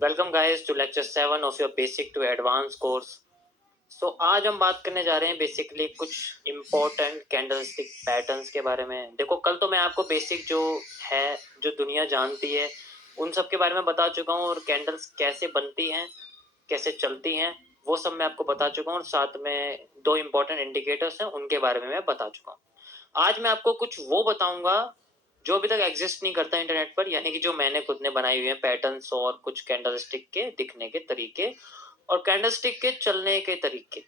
Welcome guys to lecture 7 of your basic to advance course. So आज हम बात करने जा रहे हैं बेसिकली कुछ इम्पोर्टेंट कैंडलस्टिक पैटर्न्स के बारे में। देखो, कल तो मैं आपको बेसिक जो है, जो दुनिया जानती है, उन सब के बारे में बता चुका हूँ, और कैंडल्स कैसे बनती हैं, कैसे चलती हैं, वो सब मैं आपको बता चुका हूँ, और साथ में दो इम्पोर्टेंट इंडिकेटर्स हैं, उनके बारे में मैं बता चुका हूँ। आज मैं आपको कुछ वो बताऊंगा जो अभी तक एग्जिस्ट नहीं करता इंटरनेट पर, यानी कि जो मैंने खुद ने बनाई हुई है पैटर्न्स, और कुछ कैंडलस्टिक के दिखने के तरीके और कैंडलस्टिक के चलने के तरीके।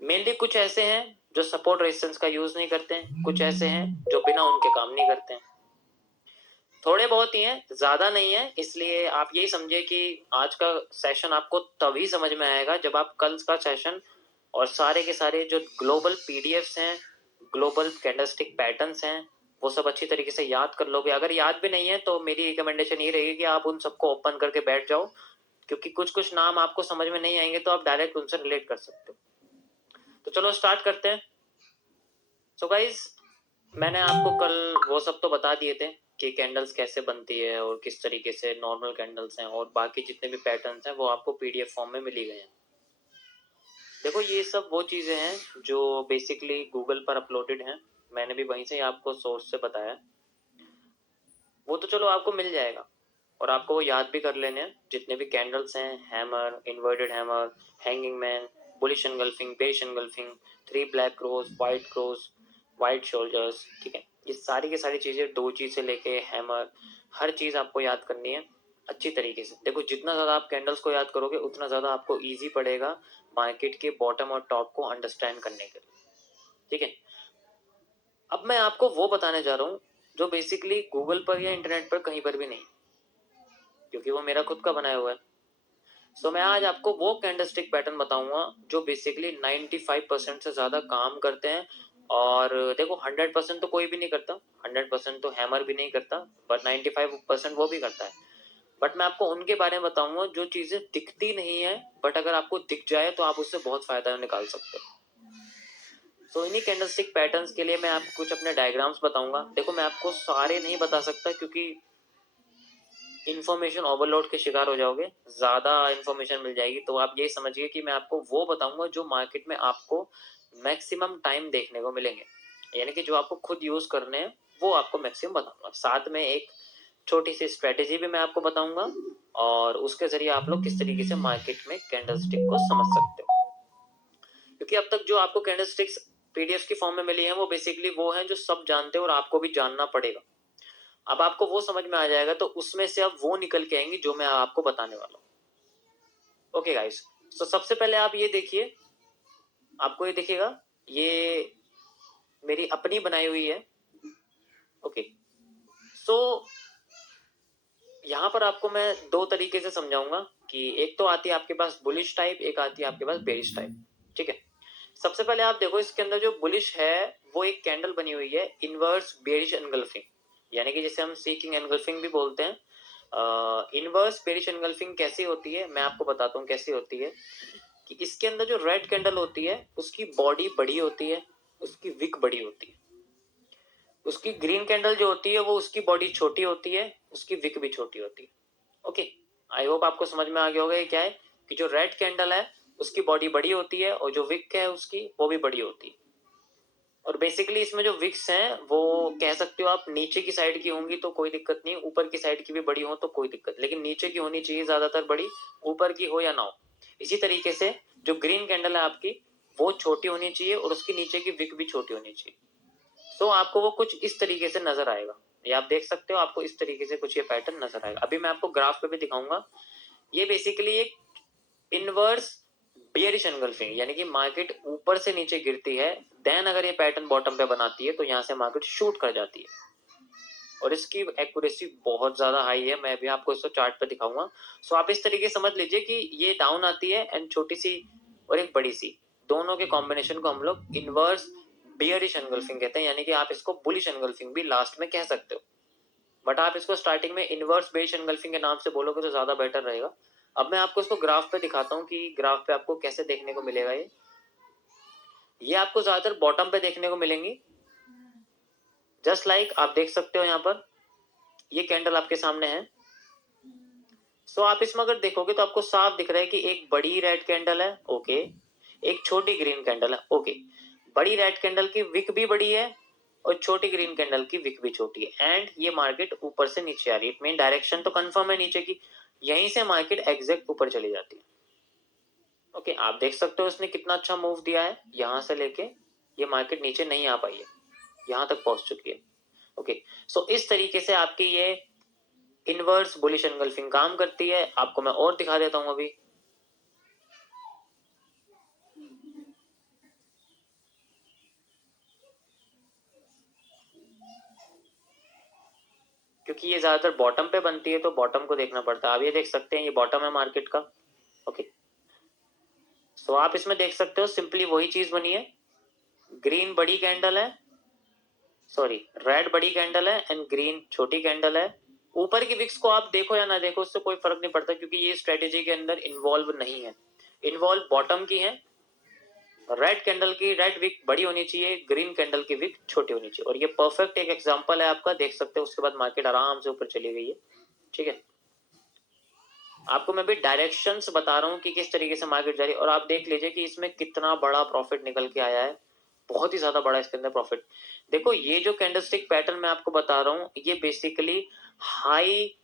मेनली कुछ ऐसे हैं जो सपोर्ट रेजिस्टेंस का यूज नहीं करते हैं, कुछ ऐसे हैं जो बिना उनके काम नहीं करते हैं। थोड़े बहुत ही हैं, ज्यादा नहीं है, इसलिए आप यही समझिए कि आज का सेशन आपको तभी समझ में आएगा जब आप कल का सेशन और सारे के सारे जो ग्लोबल पीडीएफ्स हैं, ग्लोबल कैंडलस्टिक पैटर्न्स हैं, वो सब अच्छी तरीके से याद कर लोगे। अगर याद भी नहीं है तो मेरी रिकमेंडेशन ये रहेगी कि आप उन सबको ओपन करके बैठ जाओ, क्योंकि कुछ कुछ नाम आपको समझ में नहीं आएंगे तो आप डायरेक्ट उनसे रिलेट कर सकते हो। तो चलो स्टार्ट करते हैं। सो गाइज, मैंने आपको कल वो सब तो बता दिए थे कि कैंडल्स कैसे बनती है और किस तरीके से नॉर्मल कैंडल्स हैं, और बाकी जितने भी पैटर्न्स हैं वो आपको पीडीएफ फॉर्म में मिल ही गए हैं। देखो, ये सब वो चीज़ें हैं जो बेसिकली गूगल पर अपलोडेड हैं, मैंने भी वहीं से आपको सोर्स से बताया। वो तो चलो आपको मिल जाएगा, और आपको वो याद भी कर लेने हैं जितने भी कैंडल्स हैं। Hammer, inverted hammer, hanging man, bullish engulfing, bearish engulfing, three black crows, white soldiers, ठीक है। ये सारी की सारी चीज़ें, डोजी से लेके हैमर, हर चीज़ आपको याद करनी है अच्छी तरीके से। देखो, जितना ज़्यादा आप कैंडल्स को याद करोगे उतना ज़्यादा आपको ईजी पड़ेगा मार्केट के बॉटम और टॉप को अंडरस्टैंड करने के लिए, ठीक है। अब मैं आपको वो बताने जा रहा हूँ जो बेसिकली गूगल पर या इंटरनेट पर कहीं पर भी नहीं, क्योंकि वो मेरा खुद का बनाया हुआ है। सो मैं आज आपको वो कैंडलस्टिक पैटर्न बताऊंगा जो बेसिकली 95% से ज्यादा काम करते हैं। और देखो, 100% तो कोई भी नहीं करता, 100% तो हैमर भी नहीं करता, बट 95% वो भी करता है। बट मैं आपको उनके बारे में बताऊंगा जो चीजें दिखती नहीं है, बट अगर आपको दिख जाए तो आप उससे बहुत फायदा निकाल सकते हो। तो इन्हीं कैंडलस्टिक पैटर्न्स के लिए मैं आपको कुछ अपने डायग्राम्स बताऊंगा। देखो, मैं आपको सारे नहीं बता सकता क्योंकि इन्फॉर्मेशन ओवरलोड के शिकार हो जाओगे, ज्यादा इन्फॉर्मेशन मिल जाएगी। तो आप यही समझिए कि मैं आपको वो बताऊंगा जो मार्केट में आपको मैक्सिमम टाइम देखने को मिलेंगे, यानी कि जो आपको खुद यूज करने हैं वो आपको मैक्सिमम बताऊंगा। साथ में एक छोटी सी स्ट्रेटेजी भी मैं आपको बताऊंगा, और उसके जरिए आप लोग किस तरीके से मार्केट में कैंडलस्टिक को समझ सकते हो। क्योंकि अब तक जो आपको कैंडलस्टिक्स पीडीएफ की फॉर्म में मिली है वो बेसिकली वो है जो सब जानते हैं और आपको भी जानना पड़ेगा। अब आपको वो समझ में आ जाएगा तो उसमें से अब वो निकल के आएंगी जो मैं आपको बताने वाला हूँ। ओके गाइस, तो सबसे पहले आप ये देखिए, आपको ये दिखेगा, ये मेरी अपनी बनाई हुई है। ओके, सो यहाँ पर आपको मैं दो तरीके से समझाऊंगा कि एक तो आती है आपके पास बुलिश टाइप, एक आती है आपके पास बेरिश टाइप, ठीक है। सबसे पहले आप देखो, इसके अंदर जो बुलिश है वो एक कैंडल बनी हुई है इनवर्स बेरिश एनगल्फिंग, यानी कि जिसे हम सीकिंग एनगल्फिंग भी बोलते हैं। इनवर्स बेरिश एनगल्फिंग कैसी होती है मैं आपको बताता हूँ कैसी होती है। कि इसके अंदर जो रेड कैंडल होती है उसकी बॉडी बड़ी होती है, उसकी विक बड़ी होती है। उसकी ग्रीन कैंडल जो होती है वो उसकी बॉडी छोटी होती है, उसकी विक भी छोटी होती है। ओके, आई होप आपको समझ में आ गया होगा ये क्या है। कि जो रेड कैंडल है उसकी बॉडी बड़ी होती है, और जो विक है उसकी वो भी बड़ी होती है। और बेसिकली इसमें जो विक्स हैं वो कह सकते हो आप नीचे की साइड की होंगी तो कोई दिक्कत नहीं, ऊपर की साइड की भी बड़ी हो तो कोई दिक्कत, लेकिन नीचे की होनी चाहिए ज्यादातर बड़ी, ऊपर की हो या ना हो। इसी तरीके से जो ग्रीन कैंडल है आपकी वो छोटी होनी चाहिए, और उसकी नीचे की विक भी छोटी होनी चाहिए। तो आपको वो कुछ इस तरीके से नजर आएगा, ये आप देख सकते हो, आपको इस तरीके से कुछ ये पैटर्न नजर आएगा। अभी मैं आपको ग्राफ पे भी दिखाऊंगा। ये बेसिकली एक इनवर्स बियरिश एनगल्फिंग, यानी कि मार्केट ऊपर से नीचे गिरती है, देन अगर ये पैटर्न बॉटम पे बनाती है तो यहाँ से मार्केट शूट कर जाती है, और इसकी एक्यूरेसी बहुत ज्यादा हाई है। मैं भी आपको इसको चार्ट पे दिखाऊंगा। सो आप इस तरीके समझ लीजिए कि ये डाउन आती है एंड छोटी सी और एक बड़ी सी, दोनों के कॉम्बिनेशन को हम लोग इनवर्स बियरिश एनगल्फिंग कहते हैं, यानी कि आप इसको बुलिश एनगल्फिंग भी लास्ट में कह सकते हो, बट आप इसको स्टार्टिंग में इनवर्स बेरिश एनगल्फिंग के नाम से बोलोगे तो ज्यादा बेटर रहेगा। अब मैं आपको इसको ग्राफ पे दिखाता हूँ कि ग्राफ पे आपको कैसे देखने को मिलेगा। ये आपको ज्यादातर बॉटम पे देखने को मिलेंगी, जस्ट लाइक आप देख सकते हो यहाँ पर ये कैंडल आपके सामने है। सो आप इसमें अगर देखोगे तो आपको साफ दिख रहा है कि एक बड़ी रेड कैंडल है, ओके, एक छोटी ग्रीन कैंडल है, ओके। बड़ी रेड कैंडल की विक भी बड़ी है और छोटी ग्रीन कैंडल की विक भी छोटी है, एंड ये मार्केट ऊपर से नीचे आ रही है। मेन डायरेक्शन तो कंफर्म है नीचे की, यहीं से मार्केट एग्जैक्ट ऊपर चली जाती है। ओके, आप देख सकते हो इसने कितना अच्छा मूव दिया है, यहां से लेके ये मार्केट नीचे नहीं आ पाई है, यहां तक पहुंच चुकी है। ओके, सो इस तरीके से आपकी ये इनवर्स बुलिश एनगल्फिंग काम करती है। आपको मैं और दिखा देता हूं अभी। क्योंकि ये ज्यादातर बॉटम पे बनती है तो बॉटम को देखना पड़ता है। आप ये देख सकते हैं ये बॉटम है मार्केट का, ओके। सो आप इसमें देख सकते हो सिंपली वही चीज बनी है, ग्रीन बड़ी कैंडल है, सॉरी रेड बड़ी कैंडल है एंड ग्रीन छोटी कैंडल है। ऊपर की विक्स को आप देखो या ना देखो उससे कोई फर्क नहीं पड़ता, क्योंकि ये स्ट्रेटेजी के अंदर इन्वॉल्व नहीं है। इन्वॉल्व बॉटम की है, रेड कैंडल की रेड विक बड़ी होनी चाहिए, ग्रीन कैंडल की विक छोटी होनी चाहिए। और ये परफेक्ट एक एग्जांपल है आपका, देख सकते हो। उसके बाद मार्केट आराम से ऊपर चली गई है, ठीक है। आपको मैं भी डायरेक्शंस बता रहा हूँ कि किस तरीके से मार्केट जा रही है, और आप देख लीजिए कि इसमें कितना बड़ा प्रॉफिट निकल के आया है, बहुत ही ज्यादा बड़ा इसके अंदर प्रॉफिट। देखो ये जो कैंडलस्टिक पैटर्न मैं आपको बता रहा हूँ ये बेसिकली हाई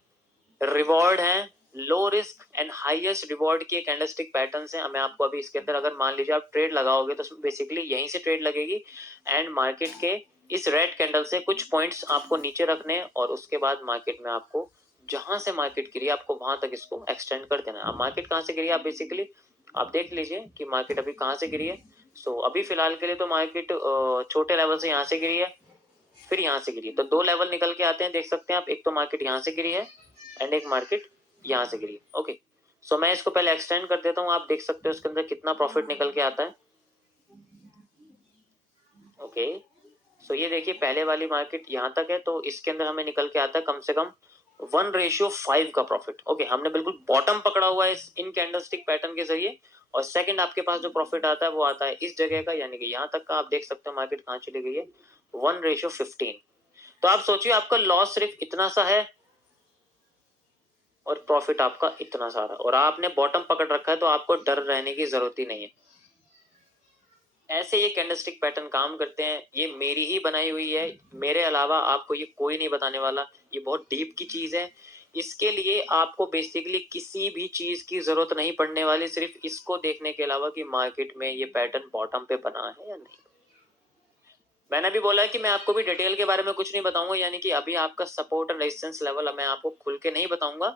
रिवॉर्ड है, low risk and highest reward की कैंडलस्टिक पैटर्न्स हैं। मैं आपको अभी इसके अंदर अगर मान लीजिए आप ट्रेड लगाओगे तो बेसिकली यहीं से ट्रेड लगेगी, एंड मार्केट के इस रेड कैंडल से कुछ पॉइंट्स आपको नीचे रखने, और उसके बाद मार्केट में आपको जहां से मार्केट गिरी आपको वहां तक इसको एक्सटेंड कर देना। अब मार्केट कहां से गिरी आप बेसिकली आप देख लीजिए कि मार्केट अभी कहां से गिरी है। सो अभी फिलहाल के लिए तो मार्केट छोटे लेवल से यहाँ से गिरी है, फिर यहाँ से गिरी है। तो दो लेवल निकल के आते हैं, देख सकते हैं आप, एक तो मार्केट यहाँ से गिरी है एंड एक मार्केट यहाँ से गिरी है, ओके। सो मैं इसको पहले एक्सटेंड कर देता हूँ, आप देख सकते हो इसके अंदर कितना प्रॉफिट निकल के आता है, ओके। सो ये देखिए पहले वाली मार्केट यहाँ तक है, तो इसके अंदर हमें निकल के आता है कम से कम 1:5 का प्रॉफिट, ओके। हमने बिल्कुल बॉटम पकड़ा हुआ है इन कैंडलस्टिक पैटर्न के जरिए, और सेकंड आपके पास जो प्रॉफिट आता है वो आता है इस जगह का, यानी कि यहाँ तक का। आप देख सकते हो मार्केट कहाँ चली गई है, 1:15। तो आप सोचिए आपका लॉस सिर्फ इतना सा है और प्रॉफिट आपका इतना सारा, और आपने बॉटम पकड़ रखा है, तो आपको डर रहने की जरूरत ही नहीं है। ऐसे ये कैंडलस्टिक पैटर्न काम करते हैं, ये मेरी ही बनाई हुई है, मेरे अलावा आपको ये कोई नहीं बताने वाला। ये बहुत डीप की चीज है, इसके लिए आपको बेसिकली किसी भी चीज की जरूरत नहीं पड़ने वाली, सिर्फ इसको देखने के अलावा कि मार्केट में ये पैटर्न बॉटम पे बना है या नहीं। मैंने भी बोला है कि मैं आपको भी डिटेल के बारे में कुछ नहीं बताऊंगा, यानी कि अभी आपका सपोर्ट एंड रेजिस्टेंस लेवल मैं आपको खुल के नहीं बताऊंगा।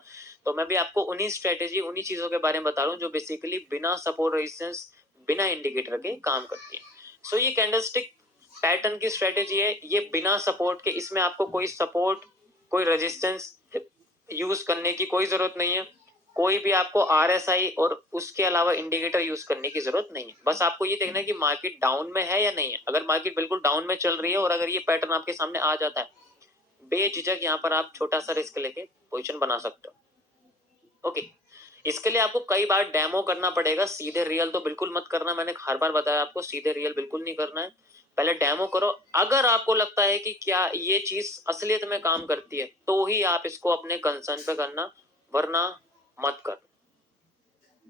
तो मैं भी आपको उन्हीं स्ट्रेटेजी उन्हीं चीजों के बारे में बता रहा हूँ जो बेसिकली बिना सपोर्ट रेजिस्टेंस बिना इंडिकेटर के काम करती है। सो ये कैंडलस्टिक पैटर्न की स्ट्रेटेजी है, ये बिना सपोर्ट के, इसमें आपको कोई सपोर्ट कोई रेजिस्टेंस यूज करने की कोई जरूरत नहीं है, कोई भी आपको आरएसआई और उसके अलावा इंडिकेटर यूज करने की जरूरत नहीं है। बस आपको ये देखना है कि मार्केट डाउन में है या नहीं है। अगर मार्केट बिल्कुल डाउन में चल रही है और अगर ये पैटर्न आपके सामने आ जाता है, बेझिझक यहाँ पर आप छोटा सा रिस्क लेके पोजीशन बना सकते हो, ओके। इसके लिए आपको कई बार डेमो करना पड़ेगा, सीधे रियल तो बिल्कुल मत करना। मैंने हर बार बताया आपको सीधे रियल बिल्कुल नहीं करना है, पहले डेमो करो। अगर आपको लगता है कि क्या ये चीज असलियत में काम करती है तो ही आप इसको अपने कंसर्न पे करना, वरना मत कर।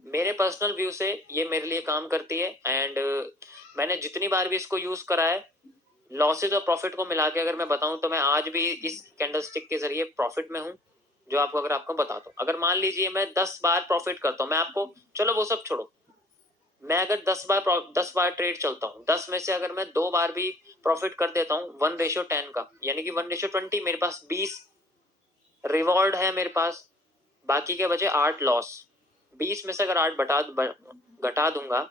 मेरे पर्सनल व्यू से ये मेरे लिए काम करती है, एंड मैंने जितनी बार भी इसको यूज करा है, लॉसेज और प्रॉफिट को मिला के अगर मैं बताऊं तो मैं आज भी इस कैंडलस्टिक के जरिए प्रॉफिट में हूं। जो आपको अगर आपको बताता हूं, अगर मान लीजिए मैं 10 बार प्रॉफिट करता हूं, मैं आपको, चलो वो सब छोड़ो, मैं अगर 10 बार ट्रेड चलता हूँ, 10 में से अगर मैं 2 बार भी प्रॉफिट कर देता हूँ 1:10 का, यानी कि 1:20, मेरे पास 20 रिवॉर्ड है मेरे पास, बाकी के बचे 8 लॉस। 20 में से अगर 8 घटा दूंगा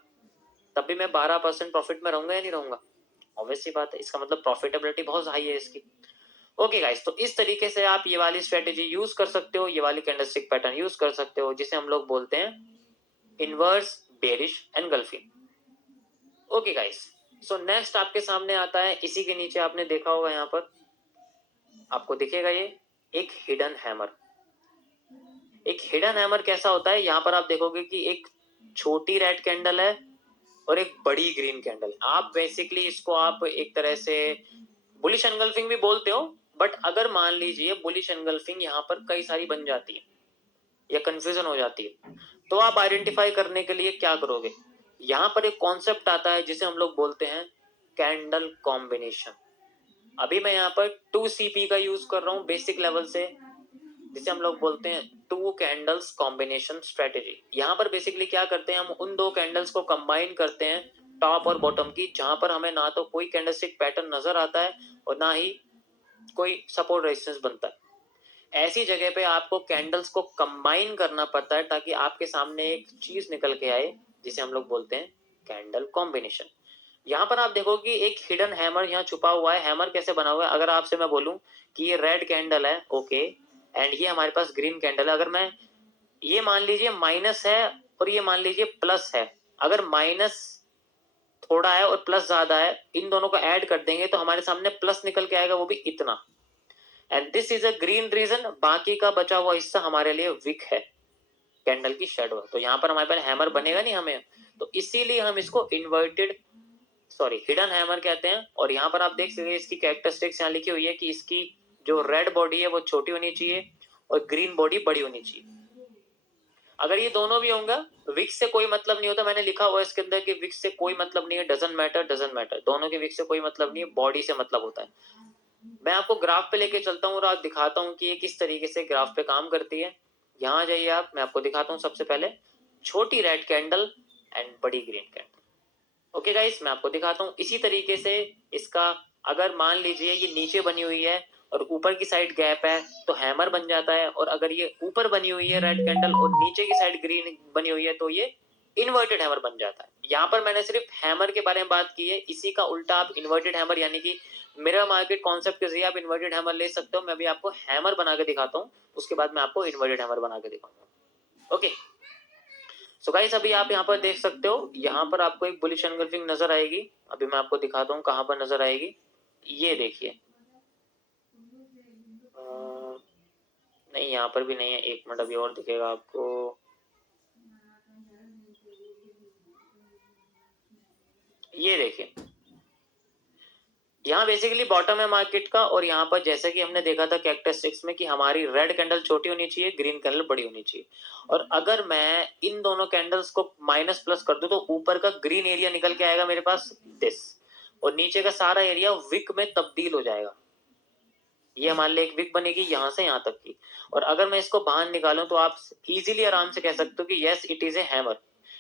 तब भी मैं 12% प्रॉफिट में रहूंगा या नहीं रहूंगा? ऑब्वियस सी बात है, इसका मतलब प्रॉफिटेबिलिटी बहुत हाई है इसकी। ओके गाइस, तो इस तरीके से आप ये वाली स्ट्रेटेजी यूज कर सकते हो, ये वाली कैंडलस्टिक पैटर्न यूज कर सकते हो, जिसे हम लोग बोलते हैं inverse bearish engulfing. Okay guys, so next आपके सामने आता है, इसी के नीचे आपने देखा होगा यहाँ पर आपको दिखेगा ये एक हिडन हैमर। एक हिडन हैमर कैसा होता है, यहाँ पर आप देखोगे कि एक छोटी रेड कैंडल है और एक बड़ी ग्रीन कैंडल। आप बेसिकली इसको आप एक तरह से बुलिश एनगल्फिंग भी बोलते हो, बट अगर मान लीजिए बुलिश एनगल्फिंग यहाँ पर कई सारी बन जाती है या कंफ्यूजन हो जाती है, तो आप आइडेंटिफाई करने के लिए क्या करोगे, यहाँ पर एक कॉन्सेप्ट आता है जिसे हम लोग बोलते हैं कैंडल कॉम्बिनेशन। अभी मैं यहाँ पर 2CP का यूज कर रहा हूँ बेसिक लेवल से, जिसे हम लोग बोलते हैं 2 कैंडल्स कॉम्बिनेशन स्ट्रेटेजी। यहाँ पर बेसिकली क्या करते हैं, हम उन 2 कैंडल्स को कंबाइन करते हैं टॉप और बॉटम की, जहां पर हमें ना तो कोई कैंडलस्टिक पैटर्न नजर आता है और ना ही कोई सपोर्ट रेजिस्टेंस बनता है। ऐसी जगह पे आपको कैंडल्स को कंबाइन करना पड़ता है ताकि आपके सामने एक चीज निकल के आए जिसे हम लोग बोलते हैं कैंडल कॉम्बिनेशन। यहाँ पर आप देखो कि एक हिडन हैमर यहाँ छुपा हुआ है। हैमर कैसे बना हुआ है, अगर आपसे मैं बोलूं कि ये रेड कैंडल है, ओके, एंड ये हमारे पास ग्रीन कैंडल है, अगर मैं ये मान लीजिए माइनस है और ये मान लीजिए प्लस है, अगर माइनस थोड़ा है और प्लस ज्यादा है, इन दोनों को ऐड कर देंगे तो हमारे सामने प्लस निकल के आएगा, वो भी इतना। And this is a green region, बाकी का बचा हुआ हिस्सा हमारे लिए विक है, कैंडल की शेडो। तो यहाँ पर हमारे पास हैमर बनेगा नहीं हमें, तो इसीलिए हम इसको इन्वर्टेड हिडन हैमर कहते हैं। और यहाँ पर आप देख सकते इसकी कैरेक्टरिस्टिक्स यहाँ लिखी हुई है कि इसकी जो रेड बॉडी है वो छोटी होनी चाहिए और ग्रीन बॉडी बड़ी होनी चाहिए। अगर ये दोनों भी होंगे, विक्स से कोई मतलब नहीं होता, मैंने लिखा हुआ है इसके अंदर कि विक्स से कोई मतलब नहीं है, डजंट मैटर, दोनों के विक्स से कोई मतलब नहीं है, बॉडी से मतलब होता है। मैं आपको ग्राफ पे लेके चलता हूँ और आज दिखाता हूँ कि ये किस तरीके से ग्राफ पे काम करती है। यहाँ जाइए आप, मैं आपको दिखाता हूँ सबसे पहले छोटी रेड कैंडल एंड बड़ी ग्रीन कैंडल। ओके गाइस, मैं आपको दिखाता हूँ इसी तरीके से इसका। अगर मान लीजिए ये नीचे बनी हुई है और ऊपर की साइड गैप है तो हैमर बन जाता है, और अगर ये ऊपर बनी हुई है रेड कैंडल और नीचे की साइड ग्रीन बनी हुई है तो ये इन्वर्टेड हैमर बन जाता है। यहाँ पर मैंने सिर्फ हैमर के बारे में बात की है, इसी का उल्टा आप इन्वर्टेड हैमर यानी कि मिरर मार्केट कॉन्सेप्ट के जरिए आप इन्वर्टेड हैमर ले सकते हो। मैं भी आपको हैमर बना के दिखाता हूँ, उसके बाद मैं आपको इन्वर्टेड हैमर बना के दिखाऊंगा। ओके, सो गाइस अभी आप यहाँ पर देख सकते हो, यहाँ पर आपको एक बुलिश एनगल्फिंग नजर आएगी। अभी मैं आपको दिखाता हूँ कहाँ पर नजर आएगी, ये देखिए। नहीं, यहाँ पर भी नहीं है, एक मिनट अभी और दिखेगा आपको। ये देखिए, यहाँ बेसिकली बॉटम है मार्केट का, और यहाँ पर जैसे कि हमने देखा था कैरेक्टरिस्टिक्स में कि हमारी रेड कैंडल छोटी होनी चाहिए, ग्रीन कैंडल बड़ी होनी चाहिए। और अगर मैं इन दोनों कैंडल्स को माइनस प्लस कर दूं तो ऊपर का ग्रीन एरिया निकल के आएगा मेरे पास दिस, और नीचे का सारा एरिया विक में तब्दील हो जाएगा। ये हमारे लिए एक विक बनेगी यहाँ से यहाँ तक की। और अगर मैं इसको बाहर निकालूं तो आप इजीली आराम से कह सकते हो कि yes it is a hammer.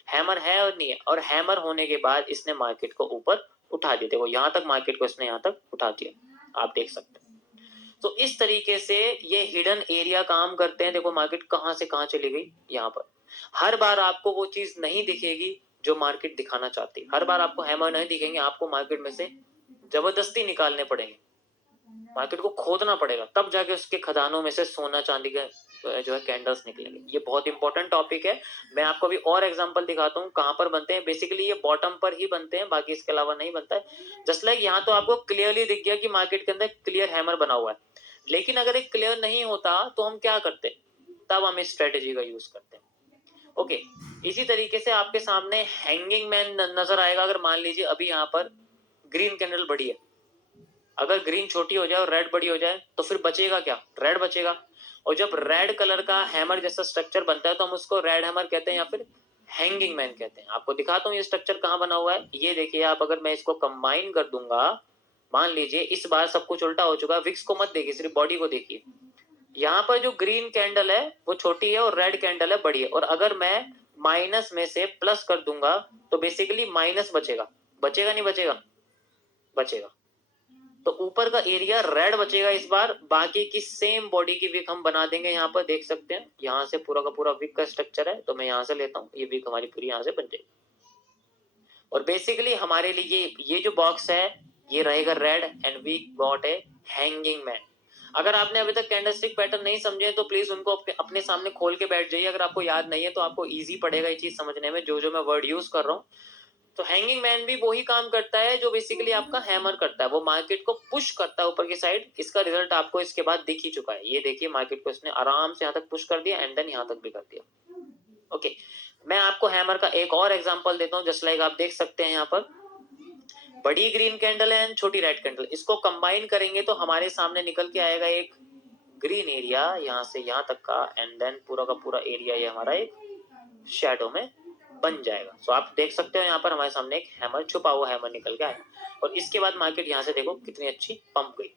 Hammer है और नहीं है, और हैमर होने के बाद इसने मार्केट को ऊपर उठा दिया। देखो यहाँ तक मार्केट को इसने यहाँ तक उठा दिया, आप देख सकते हैं। तो इस तरीके से ये हिडन एरिया काम करते हैं। देखो मार्केट कहाँ से कहाँ चली गई। यहाँ पर हर बार आपको वो चीज नहीं दिखेगी जो मार्केट दिखाना चाहती, हर बार आपको हैमर नहीं दिखेंगे, आपको मार्केट में से जबरदस्ती निकालने पड़ेंगे, मार्केट को खोदना पड़ेगा, तब जाके उसके खदानों में से सोना चांदी का जो है कैंडल्स निकलेंगे। ये बहुत इंपॉर्टेंट टॉपिक है। मैं आपको भी और एग्जांपल दिखाता हूँ कहाँ पर बनते हैं। बेसिकली ये बॉटम पर ही बनते हैं, बाकी इसके अलावा नहीं बनता है। जस्ट लाइक यहाँ तो आपको क्लियरली दिख गया कि मार्केट के अंदर क्लियर हैमर बना हुआ है, लेकिन अगर एक क्लियर नहीं होता तो हम क्या करते, तब हम इस स्ट्रेटेजी का यूज करते हैं। ओके, इसी तरीके से आपके सामने हैंगिंग मैन नजर आएगा। अगर मान लीजिए अभी यहाँ पर ग्रीन कैंडल बड़ी है, अगर ग्रीन छोटी हो जाए और रेड बड़ी हो जाए तो फिर बचेगा क्या, रेड बचेगा। और जब रेड कलर का हैमर जैसा स्ट्रक्चर बनता है तो हम उसको रेड हैमर कहते हैं या फिर हैंगिंग मैन कहते हैं। आपको दिखाता हूँ ये स्ट्रक्चर कहाँ बना हुआ है। ये देखिए आप, अगर मैं इसको कंबाइन कर दूंगा, मान लीजिए इस बार सब कुछ उल्टा हो चुका है, विक्स को मत देखिए, सिर्फ बॉडी को देखिए। यहाँ पर जो ग्रीन कैंडल है वो छोटी है और रेड कैंडल है बड़ी है, और अगर मैं माइनस में से प्लस कर दूंगा तो बेसिकली माइनस बचेगा। बचेगा नहीं बचेगा, बचेगा। तो ऊपर का एरिया रेड बचेगा इस बार, बाकी की सेम बॉडी की विक हम बना देंगे। यहाँ पर देख सकते हैं, यहाँ से पूरा का पूरा विक का स्ट्रक्चर है, तो मैं यहाँ से लेता हूँ, ये विक हमारी पूरी यहाँ से बन जाएगी। और बेसिकली हमारे लिए ये जो बॉक्स है ये रहेगा red, and we got a hanging man. अगर आपने अभी तक कैंडलस्टिक पैटर्न नहीं समझे तो प्लीज उनको अपने सामने खोल के बैठ जाइए। अगर आपको याद नहीं है तो आपको इजी पड़ेगा ये चीज समझने में, जो मैं वर्ड यूज कर रहा हूँ। तो हैंगिंग मैन भी वही काम करता है जो बेसिकली आपका हैमर करता है, वो मार्केट को पुश करता है ऊपर की साइड। इसका रिजल्ट आपको इसके बाद दिख ही चुका है। ये देखिए मार्केट को इसने आराम से यहाँ तक पुश कर दिया एंड देन यहाँ तक भी कर दिया। ओके, मैं आपको हैमर का एक और एग्जांपल देता हूँ। जस्ट लाइक आप देख सकते हैं यहाँ पर बड़ी ग्रीन कैंडल है एंड छोटी रेड कैंडल, इसको कंबाइन करेंगे तो हमारे सामने निकल के आएगा एक ग्रीन एरिया यहाँ से यहाँ तक का, एंड देन पूरा का पूरा एरिया ये हमारा एक शैडो में बन जाएगा। सो आप देख सकते हो यहाँ पर हमारे सामने एक हैमर, छुपा हुआ हैमर निकल के आया, और इसके बाद मार्केट यहाँ से देखो कितनी अच्छी पंप गई।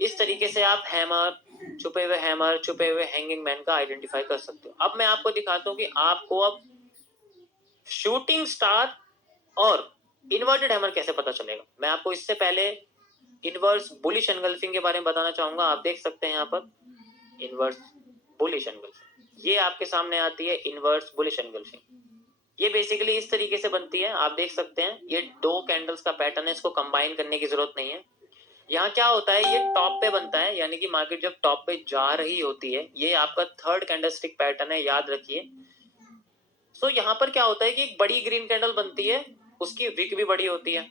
इस तरीके से आप हैमर, छुपे हुए हैंगिंग मैन का आइडेंटिफाई कर सकते हो। अब मैं आपको दिखाता हूँ कि आपको अब शूटिंग स्टार और इन्वर्टेड हैमर कैसे पता चलेगा। मैं आपको इससे पहले इनवर्स बुलिश एनगल्फिंग के बारे में बताना चाहूंगा। आप देख सकते हैं यहाँ पर इनवर्स बुलिश एनगल्फिंग, ये आपके सामने आती है इनवर्स बुलिश एनगल्फिंग। ये बेसिकली इस तरीके से बनती है, आप देख सकते हैं ये दो कैंडल्स का पैटर्न है, इसको कंबाइन करने की जरूरत नहीं है। यहाँ क्या होता है, ये टॉप पे बनता है, यानी कि मार्केट जब टॉप पे जा रही होती है, ये आपका थर्ड कैंडलस्टिक पैटर्न है, याद रखिए। सो यहाँ पर क्या होता है कि एक बड़ी ग्रीन कैंडल बनती है, उसकी विक भी बड़ी होती है,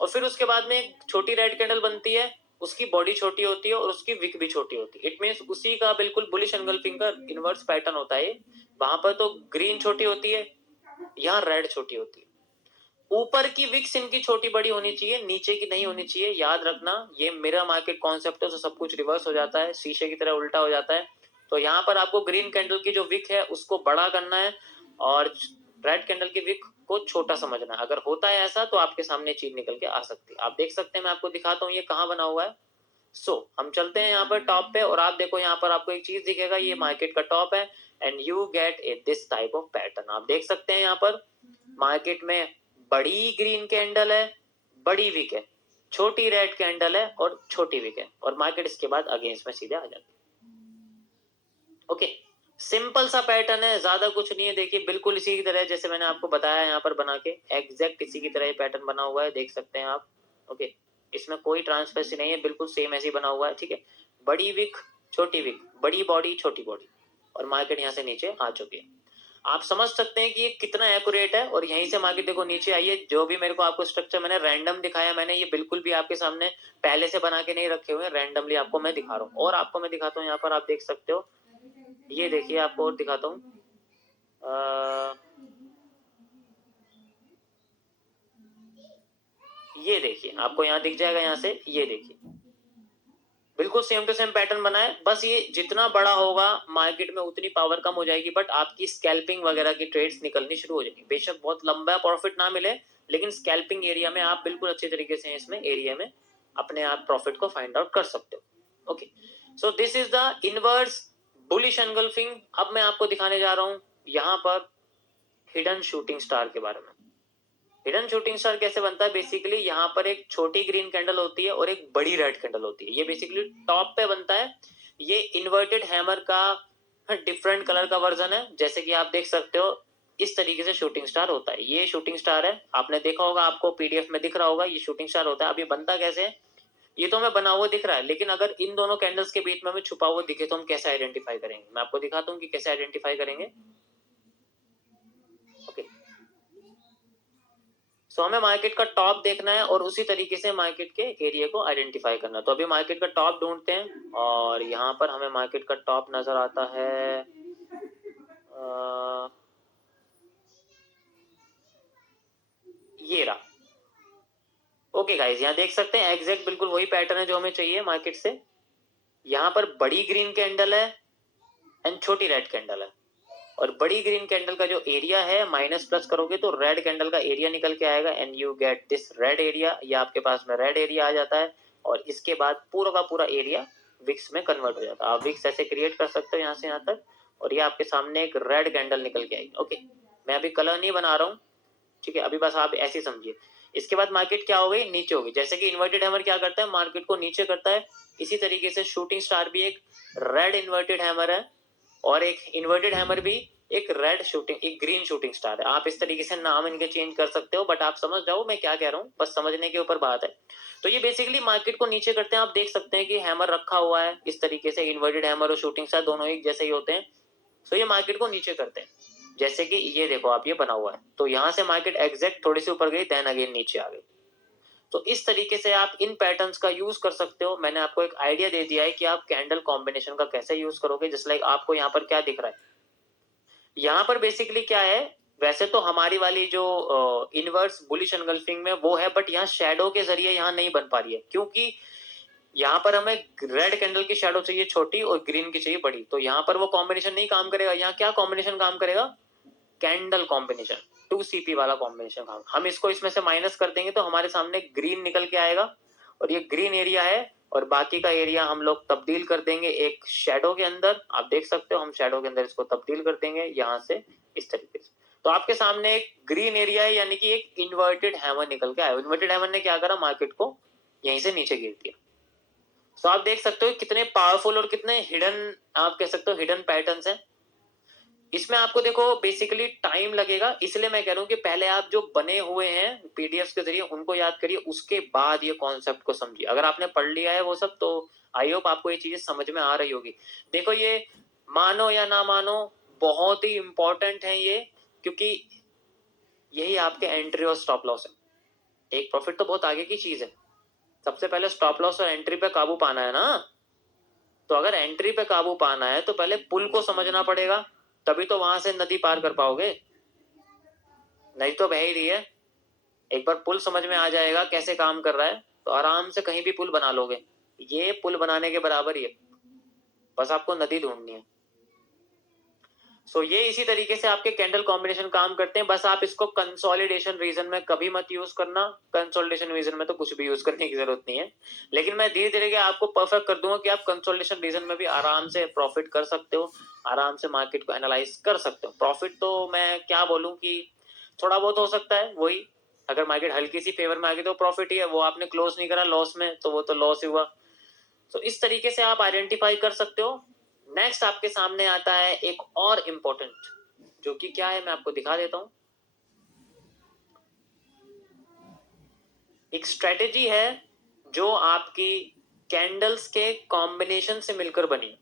और फिर उसके बाद में एक छोटी रेड कैंडल बनती है, उसकी बॉडी छोटी होती है और उसकी विक भी छोटी होती है। इट मीन्स उसी का बिल्कुल बुलिश एनगल्फिंग का इनवर्स पैटर्न होता है। वहां पर तो ग्रीन छोटी होती है, यहाँ रेड छोटी होती है। ऊपर की विक्स इनकी छोटी बड़ी होनी चाहिए, नीचे की नहीं होनी चाहिए, याद रखना। ये मिरर मार्केट कॉन्सेप्ट है, तो सब कुछ रिवर्स हो जाता है, शीशे की तरह उल्टा हो जाता है। तो यहाँ पर आपको ग्रीन कैंडल की जो विक है उसको बड़ा करना है और रेड कैंडल की विक को छोटा समझना है। अगर होता है ऐसा तो आपके सामने चीज निकल के आ सकती है। आप देख सकते हैं, मैं आपको दिखाता हूँ ये कहाँ बना हुआ है। हम चलते हैं यहाँ पर टॉप पे, और आप देखो यहाँ पर आपको एक चीज दिखेगा, ये मार्केट का टॉप है, and you get A this type of pattern. आप देख सकते हैं यहाँ पर मार्केट में बड़ी ग्रीन कैंडल है, बड़ी विक है, छोटी रेड कैंडल है और छोटी विक है, और मार्केट इसके बाद अगेंस्ट में सीधे आ जाती है। ओके, सिंपल सा पैटर्न है, ज्यादा कुछ नहीं है। देखिए बिल्कुल इसी की तरह जैसे मैंने आपको बताया यहाँ पर बना के, एग्जैक्ट इसी की तरह ये पैटर्न बना हुआ है, देख सकते हैं आप। ओके, इसमें कोई ट्रांसपेरेंसी नहीं है, बिल्कुल सेम ऐसे बना हुआ है। ठीक है, बड़ी विक छोटी विक, बड़ी बॉडी छोटी बॉडी, और मार्केट यहाँ से नीचे आ चुकी है। आप समझ सकते हैं कि ये कितना एक्यूरेट है, और यहीं से मार्केट देखो नीचे आई है। जो भी मेरे को आपको स्ट्रक्चर मैंने रैंडम दिखाया, मैंने ये बिल्कुल भी आपके सामने पहले से बना के नहीं रखे हुए, रैंडमली आपको मैं दिखा रहा हूँ। और आपको मैं दिखाता हूँ यहाँ पर, आप देख सकते हो, ये देखिए आपको और दिखाता हूँ। ये देखिए आपको यहाँ दिख जाएगा, यहाँ से ये देखिए बिल्कुल सेम टू सेम पैटर्न बना है। बस ये जितना बड़ा होगा मार्केट में उतनी पावर कम हो जाएगी, बट आपकी स्कैल्पिंग वगैरह की ट्रेड्स निकलनी शुरू हो जाएगी। बेशक बहुत लंबा प्रॉफिट ना मिले, लेकिन स्कैल्पिंग एरिया में आप बिल्कुल अच्छे तरीके से इसमें एरिया में अपने आप प्रॉफिट को फाइंड आउट कर सकते हो। Okay, so this is the inverse bullish engulfing. अब मैं आपको दिखाने जा रहा हूँ यहाँ पर हिडन शूटिंग स्टार के बारे में। हिडन शूटिंग स्टार कैसे बनता है, बेसिकली यहाँ पर एक छोटी ग्रीन कैंडल होती है और एक बड़ी रेड कैंडल होती है। ये बेसिकली टॉप पे बनता है। ये इन्वर्टेड हैमर का डिफरेंट कलर का वर्जन है। जैसे कि आप देख सकते हो, इस तरीके से शूटिंग स्टार होता है। ये शूटिंग स्टार है, आपने देखा होगा, आपको पीडीएफ में दिख रहा होगा, ये शूटिंग स्टार होता है। अब ये बनता कैसे है, ये तो हमें बना हुआ दिख रहा है, लेकिन अगर इन दोनों कैंडल्स के बीच में हमें छुपा हुआ दिखे तो हम कैसे आइडेंटिफाई करेंगे। मैं आपको दिखाता हूँ कि कैसे आइडेंटिफाई करेंगे। ओके, सो हमें मार्केट का टॉप देखना है और उसी तरीके से मार्केट के एरिया को आइडेंटिफाई करना है। तो अभी मार्केट का टॉप ढूंढते हैं, और यहाँ पर हमें मार्केट का टॉप नजर आता है। ये रहा। ओके गाइस, यहाँ देख सकते हैं एग्जैक्ट बिल्कुल वही पैटर्न है जो हमें चाहिए मार्केट से। यहाँ पर बड़ी ग्रीन कैंडल है एंड छोटी रेड कैंडल है, और बड़ी ग्रीन कैंडल का जो एरिया है माइनस प्लस करोगे तो रेड कैंडल का एरिया निकल के आएगा, and you get this red area. ये आपके पास में रेड एरिया आ जाता है, और इसके बाद पूरा का पूरा एरिया विक्स में कन्वर्ट हो जाता है। आप विक्स ऐसे क्रिएट कर सकते हो यहाँ से यहाँ तक, और ये आपके सामने एक रेड कैंडल निकल के आएगी। ओके, मैं अभी कलर नहीं बना रहा हूँ, ठीक है, अभी बस आप ऐसे समझिए। इसके बाद मार्केट क्या हो गई, नीचे होगी। जैसे कि इन्वर्टेड हैमर क्या करता है, मार्केट को नीचे करता है, इसी तरीके से शूटिंग स्टार भी एक रेड इन्वर्टेड हैमर है, और एक इन्वर्टेड हैमर भी एक रेड शूटिंग, एक ग्रीन शूटिंग स्टार है। आप इस तरीके से नाम इनके चेंज कर सकते हो, बट आप समझ जाओ मैं क्या कह रहा हूँ, बस समझने के ऊपर बात है। तो ये बेसिकली मार्केट को नीचे करते हैं। आप देख सकते हैं कि हैमर रखा हुआ है इस तरीके से, इन्वर्टेड हैमर और शूटिंग स्टार दोनों एक जैसे ही होते हैं। तो ये मार्केट को नीचे करते हैं। जैसे कि ये देखो आप, ये बना हुआ है, तो यहाँ से मार्केट एग्जैक्ट थोड़ी सी ऊपर गई, देन अगेन नीचे आ गई। तो इस तरीके से आप इन पैटर्न्स का यूज कर सकते हो। मैंने आपको एक आइडिया दे दिया है कि आप कैंडल कॉम्बिनेशन का कैसे यूज करोगे। जस्ट लाइक आपको यहाँ पर क्या दिख रहा है, यहाँ पर बेसिकली क्या है, वैसे तो हमारी वाली जो इनवर्स बुलिश एनगल्फिंग में वो है, बट यहाँ शेडो के जरिए यहाँ नहीं बन पा रही है, क्योंकि यहाँ पर हमें रेड कैंडल की शेडो चाहिए छोटी और ग्रीन की चाहिए बड़ी, तो यहाँ पर वो कॉम्बिनेशन नहीं काम करेगा। यहाँ क्या कॉम्बिनेशन काम करेगा? कैंडल कॉम्बिनेशन, 2CP वाला कॉम्बिनेशन काम। हम इसको इसमें से माइनस कर देंगे तो हमारे सामने ग्रीन निकल के आएगा, और ये ग्रीन एरिया है, और बाकी का एरिया हम लोग तब्दील कर देंगे एक शेडो के अंदर। आप देख सकते हो हम शेडो के अंदर इसको तब्दील कर देंगे यहाँ से इस तरीके से। तो आपके सामने एक ग्रीन एरिया है, यानी कि एक इन्वर्टेड हैमर निकल के आया। इन्वर्टेड हैमर ने क्या करा? मार्केट को यहीं से नीचे गिर दिया। तो आप देख सकते हो कितने पावरफुल और कितने हिडन, आप कह सकते हो हिडन पैटर्न्स हैं। इसमें आपको देखो बेसिकली टाइम लगेगा, इसलिए मैं कह रहा हूं कि पहले आप जो बने हुए हैं पीडीएफ के जरिए उनको याद करिए, उसके बाद ये कॉन्सेप्ट को समझिए। अगर आपने पढ़ लिया है वो सब तो आई होप आपको ये चीजें समझ में आ रही होगी। देखो ये मानो या ना मानो बहुत ही इंपॉर्टेंट है ये, क्योंकि यही आपके एंट्री और स्टॉप लॉस है। एक प्रॉफिट तो बहुत आगे की चीज है, सबसे पहले स्टॉप लॉस और एंट्री पे काबू पाना है ना। तो अगर एंट्री पे काबू पाना है तो पहले पुल को समझना पड़ेगा, तभी तो वहां से नदी पार कर पाओगे, नहीं तो बह ही रही है। एक बार पुल समझ में आ जाएगा कैसे काम कर रहा है तो आराम से कहीं भी पुल बना लोगे। ये पुल बनाने के बराबर ही है, बस आपको नदी ढूंढनी है। सो ये इसी तरीके से आपके कैंडल कॉम्बिनेशन काम करते हैं। बस आप इसको कंसोलिडेशन रीजन में कभी मत यूज करना, कंसोलिडेशन रीजन में तो कुछ भी यूज करने की जरूरत नहीं है। लेकिन मैं धीरे धीरे आपको परफेक्ट कर दूंगा कि आप कंसोलिडेशन रीजन में भी आराम से प्रॉफिट कर सकते हो, आराम से मार्केट को एनालाइज कर सकते हो। प्रॉफिट तो मैं क्या बोलूं कि थोड़ा बहुत हो सकता है, वही अगर मार्केट हल्की सी फेवर में आ गई तो प्रॉफिट ही है, वो आपने क्लोज नहीं करा लॉस में तो वो तो लॉस ही हुआ। तो इस तरीके से आप आइडेंटिफाई कर सकते हो। नेक्स्ट आपके सामने आता है एक और इंपॉर्टेंट, जो कि क्या है मैं आपको दिखा देता हूं। एक स्ट्रेटेजी है जो आपकी कैंडल्स के कॉम्बिनेशन से मिलकर बनी।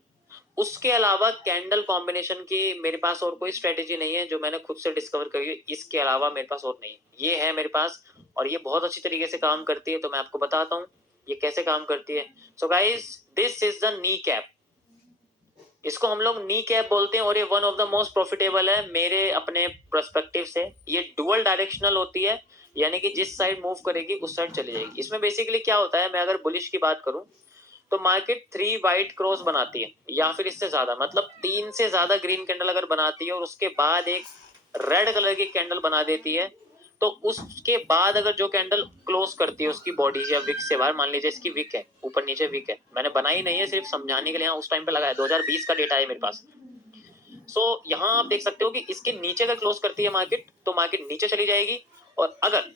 उसके अलावा कैंडल कॉम्बिनेशन की मेरे पास और कोई स्ट्रेटेजी नहीं है जो मैंने खुद से डिस्कवर करी है, इसके अलावा मेरे पास और नहीं है। ये है मेरे पास और ये बहुत अच्छी तरीके से काम करती है, तो मैं आपको बताता हूँ ये कैसे काम करती है। So guys this is the knee cap, इसको हम लोग नी कैप बोलते हैं, और ये one of the most profitable है मेरे अपने पर्सपेक्टिव से। ये डुअल डायरेक्शनल होती है, यानी कि जिस साइड मूव करेगी उस साइड चली जाएगी। इसमें बेसिकली क्या होता है, मैं अगर बुलिश की बात करूं तो मार्केट 3 वाइट क्रॉस बनाती है या फिर इससे ज्यादा, मतलब 3 से ज्यादा ग्रीन कैंडल अगर बनाती है और उसके बाद एक रेड कलर की कैंडल बना देती है, तो उसके बाद अगर जो कैंडल क्लोज करती है उसकी बॉडी या विक से बाहर, मान लीजिए इसकी विक है ऊपर नीचे विक है, मैंने बनाई नहीं है सिर्फ समझाने के लिए, उस टाइम पे लगाया 2020 का डेटा है मेरे पास। सो यहाँ आप देख सकते हो कि इसके नीचे अगर क्लोज करती है मार्केट तो मार्केट नीचे चली जाएगी, और अगर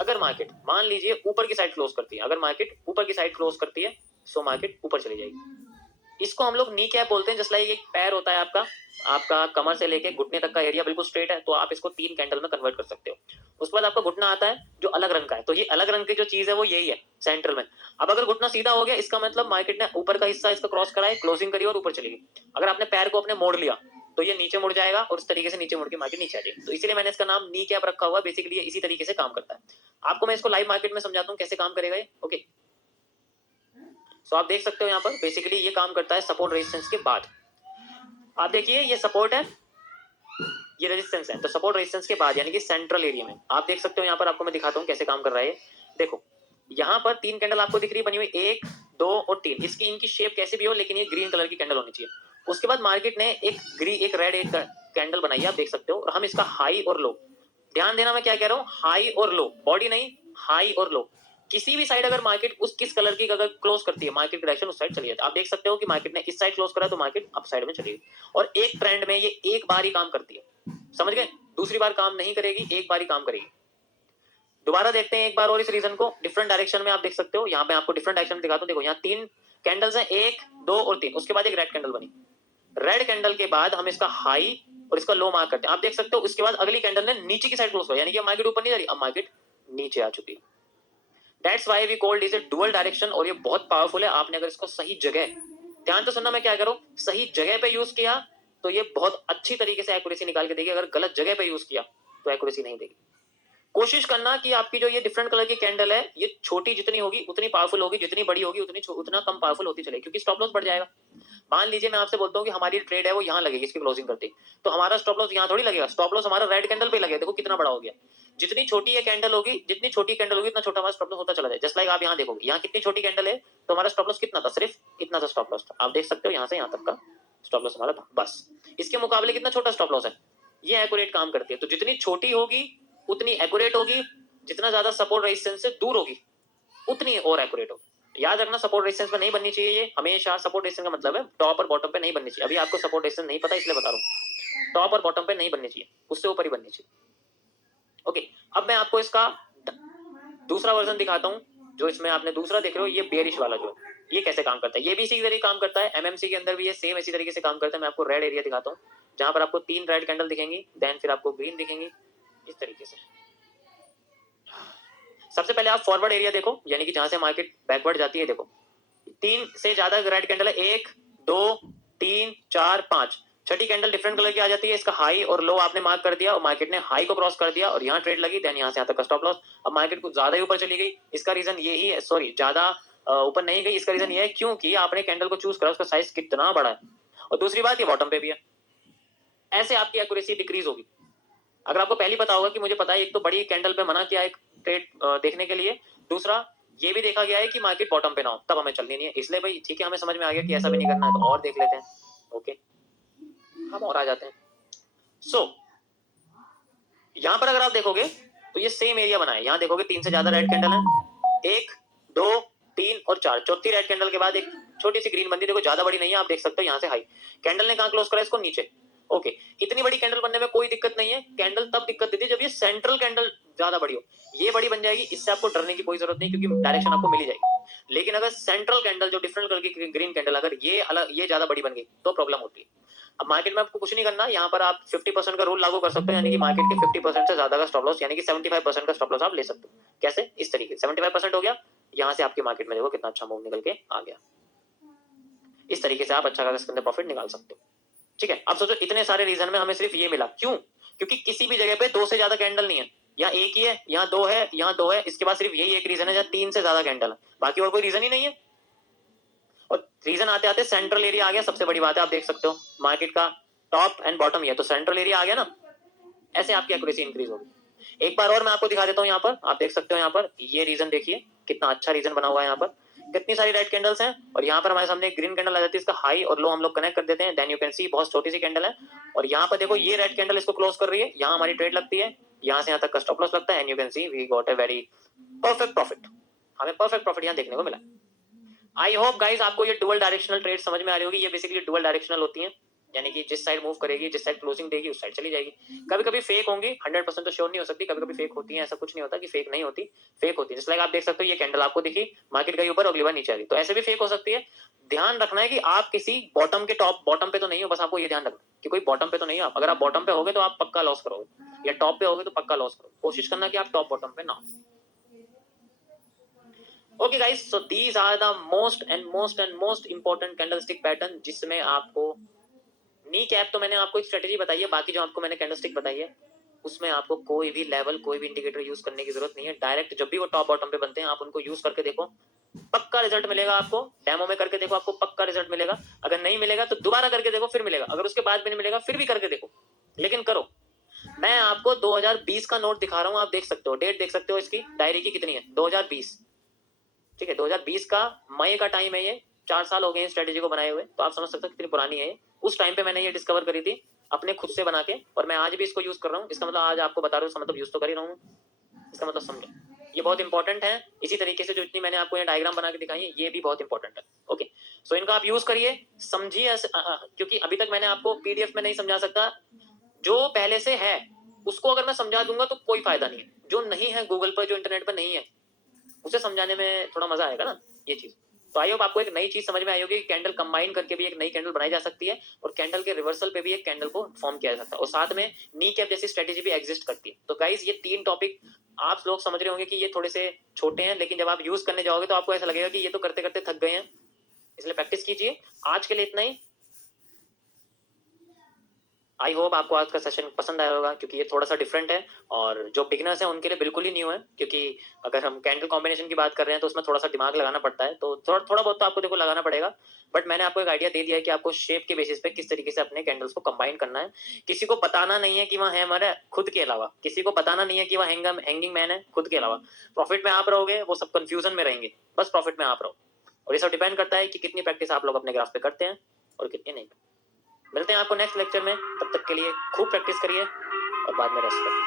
अगर मार्केट मान लीजिए ऊपर की साइड क्लोज करती है, अगर मार्केट ऊपर की साइड क्लोज करती है सो मार्केट ऊपर चली जाएगी। इसको हम लोग नी कैप बोलते हैं। जस्ट लाइक एक पैर होता है आपका, आपका कमर से लेके घुटने तक का एरिया बिल्कुल स्ट्रेट है, तो आप इसको 3 कैंडल में कन्वर्ट कर सकते हो। उसके बाद आपका घुटना आता है जो अलग रंग का है, तो ये अलग रंग की जो चीज है वो यही है सेंट्रल में। अब अगर घुटना सीधा हो गया इसका मतलब मार्केट ने ऊपर का हिस्सा इसका क्रॉस करा है, क्लोजिंग करी और ऊपर चली गई। अगर आपने पैर को अपने मोड़ लिया तो ये नीचे मुड़ जाएगा और इस तरीके से नीचे मुड़ के मार्केट नीचे आ जाएगी। तो इसीलिए मैंने इसका नाम नी कैप रखा हुआ है। बेसिकली ये इसी तरीके से काम करता है। आपको मैं इसको लाइव मार्केट में समझाता हूँ कैसे काम करेगा ये। ओके, सो आप देख सकते हो यहाँ पर बेसिकली ये काम करता है सपोर्ट रेजिस्टेंस के बाद। आप देखिए ये सपोर्ट है, ये रेजिस्टेंस है, तो सपोर्ट रेजिस्टेंस के बाद यानी कि सेंट्रल एरिया में आप देख सकते हो। यहाँ पर आपको मैं दिखाता हूँ कैसे काम कर रहा है। देखो यहाँ पर 3 कैंडल आपको दिख रही है बनी हुई, 1 2 और 3। इसकी इनकी शेप कैसे भी हो लेकिन ये ग्रीन कलर की कैंडल होनी चाहिए। उसके बाद मार्केट ने एक रेड एक कैंडल बनाई है, आप देख सकते हो। और हम इसका हाई और लो, ध्यान देना मैं क्या कह रहा हूँ, हाई और लो, बॉडी नहीं, हाई और लो। किसी भी साइड अगर मार्केट उस किस कलर की अगर क्लोज करती है मार्केट डायरेक्शन उस साइड चली जाती है। आप देख सकते हो कि मार्केट ने इस साइड क्लोज करा तो मार्केट अप साइड में चलेगी। और एक ट्रेंड में ये एक बार ही काम करती है, समझ गए? दूसरी बार काम नहीं करेगी, एक बार ही काम करेगी। दोबारा देखते हैं एक बार और इस रीजन को डिफरेंट डायरेक्शन में। आप देख सकते हो यहाँ पे आपको डिफरेंट डायरेक्शन दिखाता हूँ। देखो यहाँ 3 कैंडल्स हैं, 1 2 और 3। उसके बाद एक रेड कैंडल बनी, रेड कैंडल के बाद हम इसका हाई और इसका लो मार्क करते हैं। आप देख सकते हो उसके बाद अगली कैंडल ने नीचे की साइड क्लोज किया, यानी कि मार्केट ऊपर नहीं जा रही, अब मार्केट नीचे आ चुकी है। That's why we called is a dual direction, और ये बहुत पावरफुल है। आपने अगर इसको सही जगह, ध्यान तो सुनना मैं क्या करूं, सही जगह पे यूज किया तो ये बहुत अच्छी तरीके से एक्यूरेसी निकाल के देगी। अगर गलत जगह पे यूज किया तो एक्यूरेसी नहीं देगी। कोशिश करना कि आपकी जो ये डिफरेंट कलर की कैंडल है, ये छोटी जितनी होगी उतनी पावरफुल होगी, जितनी बड़ी होगी उतना कम पावरफुल होती चलेगी, क्योंकि स्टॉप लॉस बढ़ जाएगा। मान लीजिए मैं आपसे बोलता हूँ कि हमारी ट्रेड है वो यहाँ लगेगी इसकी क्लोजिंग करती, तो हमारा स्टॉप लॉस यहाँ थोड़ी लगेगा, स्टॉप लॉस हमारा रेड कैंडल पे लगेगा। देखो कितना बड़ा हो गया। जितनी छोटी ये कैंडल होगी, जितनी छोटी कैंडल होगी, इतना छोटा हमारा स्टॉप लॉस होता चला जाए। जस्ट लाइक आप यहाँ देखोगे, यहाँ कितनी छोटी कैंडल है तो हमारा स्टॉप लॉस कितना था, सिर्फ इतना सा स्टॉप लॉस था। आप देख सकते हो यहाँ से यहाँ तक का स्टॉप लॉस हमारा था, बस। इसके मुकाबले कितना छोटा स्टॉप लॉस है, ये एक्यूरेट काम करती है। तो जितनी छोटी होगी उतनी एक्यूरेट होगी, जितना ज्यादा सपोर्ट रेजिस्टेंस से दूर होगी उतनी और एक्यूरेट होगी। याद रखना, सपोर्ट रेजिस्टेंस पे नहीं बननी चाहिए ये हमेशा। सपोर्ट रेजिस्टेंस का मतलब है टॉप और बॉटम पे नहीं बननी चाहिए। अभी आपको सपोर्ट रेजिस्टेंस नहीं पता इसलिए बता रहा हूँ, टॉप और बॉटम पे नहीं बननी चाहिए, उससे ऊपर ही बननी चाहिए। ओके, अब मैं आपको इसका दूसरा वर्जन दिखाता हूँ। जो इसमें आपने दूसरा देख रहे हो, ये बेरिश वाला जो ये कैसे काम करता है, ये भी इसी तरीके काम करता है। एमएमसी के अंदर भी ये सेम इसी तरीके से काम करता है। मैं आपको रेड एरिया दिखाता हूँ, जहां पर आपको 3 रेड कैंडल दिखेंगी, देन फिर आपको ग्रीन दिखेंगी इस तरीके से। सबसे पहले आप फॉरवर्ड एरिया देखो, यानी कि जहां से मार्केट बैकवर्ड जाती है। देखो 3 से ज्यादा रेड कैंडल है, 1 2 3 4 5, छठी कैंडल डिफरेंट कलर की आ जाती है। इसका हाई और लो आपने मार्क कर दिया और मार्केट ने हाई को क्रॉस कर दिया और यहाँ ट्रेड लगी, देन यहाँ से यहाँ तक का स्टॉप लॉस। अब मार्केट कुछ ज्यादा ही ऊपर चली गई, इसका रीजन यही है, सॉरी ज्यादा ऊपर नहीं गई, इसका रीजन ये है क्योंकि आपने कैंडल को चूज करा, उसका साइज कितना बड़ा है। और दूसरी बात, ये बॉटम पे भी है। ऐसे आपकी एक्यूरेसी डिक्रीज होगी। अगर आपको पहले पता होगा कि मुझे पता है एक तो बड़ी कैंडल पे मना किया है ट्रेड देखने के लिए, दूसरा ये भी देखा गया है कि मार्केट बॉटम पे ना हो, तब हमें चलनी नहीं है। इसलिए भाई ठीक है, हमें समझ में आ गया कि ऐसा भी नहीं करना है, तो और देख लेते हैं। ओके, हम और आ जाते हैं। सो यहां पर अगर आप देखोगे तो ये सेम एरिया बना है। यहां देखोगे 3 से ज्यादा रेड कैंडल है, 1 2 3 और 4, चौथी रेड कैंडल के बाद एक छोटी सी ग्रीन बंदी, देखो ज्यादा बड़ी नहीं है, आप देख सकते हो यहाँ से हाई। कैंडल ने कहां क्लोज करा, इसको नीचे। ओके, इतनी बड़ी कैंडल बनने में कोई दिक्कत नहीं है। कैंडल तब दिक्कत देती है जब ये सेंट्रल कैंडल ज्यादा बड़ी हो। ये बड़ी बन जाएगी, इससे आपको डरने की कोई जरूरत नहीं, क्योंकि डायरेक्शन आपको मिल ही जाएगी। लेकिन अगर सेंट्रल कैंडल जो डिफरेंट कलर की ग्रीन कैंडल, अगर ये अलग, ये ज्यादा बड़ी बन गई तो प्रॉब्लम होती है। अब मार्केट में आपको कुछ नहीं करना, यहाँ पर आप 50% का रूल लागू कर सकते हो, यानी कि मार्केट के 50% से ज्यादा का स्टॉप लॉस, यानी कि 75% का स्टॉप लॉस आप ले सकते हो। कैसे, इस तरीके से 75% हो गया, यहाँ से आपकी मार्केट में देखो कितना अच्छा मूव निकल के आ गया। इस तरीके से आप अच्छा खासा इसके अंदर प्रॉफिट निकाल सकते हो। ठीक है, अब सोचो इतने सारे रीजन में हमें सिर्फ ये मिला, क्यों? क्योंकि किसी भी जगह पे 2 से ज्यादा कैंडल नहीं है, यहाँ एक ही है, यहाँ 2 है, यहाँ 2 है, इसके बाद सिर्फ यही एक रीजन है जहाँ 3 से ज्यादा कैंडल है, बाकी और कोई रीजन ही नहीं है। और रीजन आते आते सेंट्रल एरिया आ गया। सबसे बड़ी बात है, आप देख सकते हो मार्केट का टॉप एंड बॉटम ये, तो सेंट्रल एरिया आ गया ना, ऐसे आपकी एक्यूरेसी इंक्रीज होगी। एक बार और मैं आपको दिखा देता हूँ, यहाँ पर आप देख सकते हो, यहाँ पर ये रीजन देखिए कितना अच्छा रीजन बना हुआ है। यहाँ पर कितनी सारी रेड कैंडल्स हैं और यहाँ पर हमारे सामने एक ग्रीन कैंडल आ जाती है, इसका हाई और लो हम लोग कनेक्ट कर देते हैं, देन यू कैन सी बहुत छोटी सी कैंडल है। और यहाँ पर देखो ये रेड कैंडल इसको क्लोज कर रही है, यहाँ हमारी ट्रेड लगती है, यहाँ से यहाँ तक का स्टॉप लॉस लगता है, and you can see we got a very perfect profit. हमें परफेक्ट प्रॉफिट यहाँ देखने को मिला। आई होप गाइज आपको ये डुअल डायरेक्शनल ट्रेड समझ में आ रही होगी। ये बेसिकली डुअल डायरेक्शनल होती है, यानी कि जिस साइड मूव करेगी, जिस साइड क्लोजिंग देगी, उस साइड चली जाएगी। कभी कभी फेक होंगी, 100% तो श्योर नहीं हो सकती, कभी कभी फेक होती है, ऐसा कुछ नहीं होता कि फेक नहीं होती, फेक होती है। जैसे आप देख सकते हो ये कैंडल आपको दिखी, मार्केट गई ऊपर, अगली बार नीचे आ गई, तो ऐसे भी फेक हो सकती है। ध्यान रखना है कि आप किसी बॉटम के टॉप बॉटम पे तो नहीं हो, बस आपको ये ध्यान रखना कि कोई बॉटम पे तो नहीं हो। अगर आप बॉटम पे होगे तो आप पक्का लॉस करोगे, या टॉप पे होगे तो पक्का लॉस करोगे। कोशिश करना कि आप टॉप बॉटम पे ना हो। Okay guys, so these are the most important candlestick pattern, जिसमें आपको नी कैप तो मैंने आपको एक स्ट्रेटेजी बताई है, बाकी जो आपको मैंने कैंडलस्टिक बताई है उसमें आपको कोई भी लेवल, कोई भी इंडिकेटर यूज करने की जरूरत नहीं है। डायरेक्ट जब भी वो टॉप बॉटम पे बनते हैं आप उनको यूज करके देखो, पक्का रिजल्ट मिलेगा आपको। डेमो में करके देखो, आपको पक्का रिजल्ट मिलेगा। अगर नहीं मिलेगा तो दोबारा करके देखो, फिर मिलेगा। अगर उसके बाद भी नहीं मिलेगा फिर भी करके देखो, लेकिन करो। मैं आपको 2020 का नोट दिखा रहा हूँ, आप देख सकते हो, डेट देख सकते हो, इसकी डायरी की कितनी है, 2020। ठीक है, 2020 का मई का टाइम है ये, 4 साल हो गए स्ट्रेटेजी को बनाए हुए, तो आप समझ सकते हो कितनी पुरानी है। उस टाइम पे मैंने ये डिस्कवर करी थी अपने खुद से बना के, और मैं आज भी इसको यूज कर रहा हूँ। इसका मतलब आज आपको बता रहा हूँ, इसका मतलब यूज तो कर ही रहा हूँ, इसका मतलब समझो। ये बहुत इंपॉर्टेंट है। इसी तरीके से जो इतनी मैंने आपको ये डायग्राम बना के दिखाई है, ये भी बहुत इंपॉर्टेंट है। ओके, सो इनका आप यूज करिए, समझिए, क्योंकि अभी तक मैंने आपको पीडीएफ में नहीं समझा सकता। जो पहले से है उसको अगर मैं समझा दूंगा तो कोई फायदा नहीं है। जो नहीं है गूगल पर, जो इंटरनेट पर नहीं है, उसे समझाने में थोड़ा मजा आएगा ना, ये चीज। तो आई होप आपको एक नई चीज समझ में आई होगी कि कैंडल कंबाइन करके भी एक नई कैंडल बनाई जा सकती है, और कैंडल के रिवर्सल पे भी एक कैंडल को फॉर्म किया जा सकता है, और साथ में नी कैप जैसी स्ट्रेटेजी भी एग्जिस्ट करती है। तो गाइज ये 3 टॉपिक आप लोग समझ रहे होंगे कि ये थोड़े से छोटे हैं, लेकिन जब आप यूज करने जाओगे तो आपको ऐसा लगेगा कि ये तो करते करते थक गए हैं, इसलिए प्रैक्टिस कीजिए। आज के लिए इतना ही। आई होप आपको आज का सेशन पसंद आया होगा, क्योंकि ये थोड़ा सा डिफरेंट है और जो बिगनर्स हैं उनके लिए बिल्कुल ही न्यू है, क्योंकि अगर हम कैंडल कॉम्बिनेशन की बात कर रहे हैं तो उसमें थोड़ा सा दिमाग लगाना पड़ता है, तो थोड़ा थोड़ा बहुत तो आपको देखो लगाना पड़ेगा। बट मैंने आपको एक आइडिया दे दिया है कि आपको शेप के बेसिस पे किस तरीके से अपने कैंडल्स को कंबाइन करना है। किसी को बताना नहीं है कि वहाँ हैमर है खुद के अलावा, किसी को बताना नहीं है कि वहाँ हैंगिंग मैन है खुद के अलावा। प्रॉफिट में आप रहोगे, वो सब कंफ्यूजन में रहेंगे, बस प्रॉफिट में आप रहो। और ये सब डिपेंड करता है कि कितनी प्रैक्टिस आप लोग अपने ग्राफ पे करते हैं और कितनी नहीं। मिलते हैं आपको नेक्स्ट लेक्चर में, तब तक के लिए खूब प्रैक्टिस करिए और बाद में रेस्ट करिए।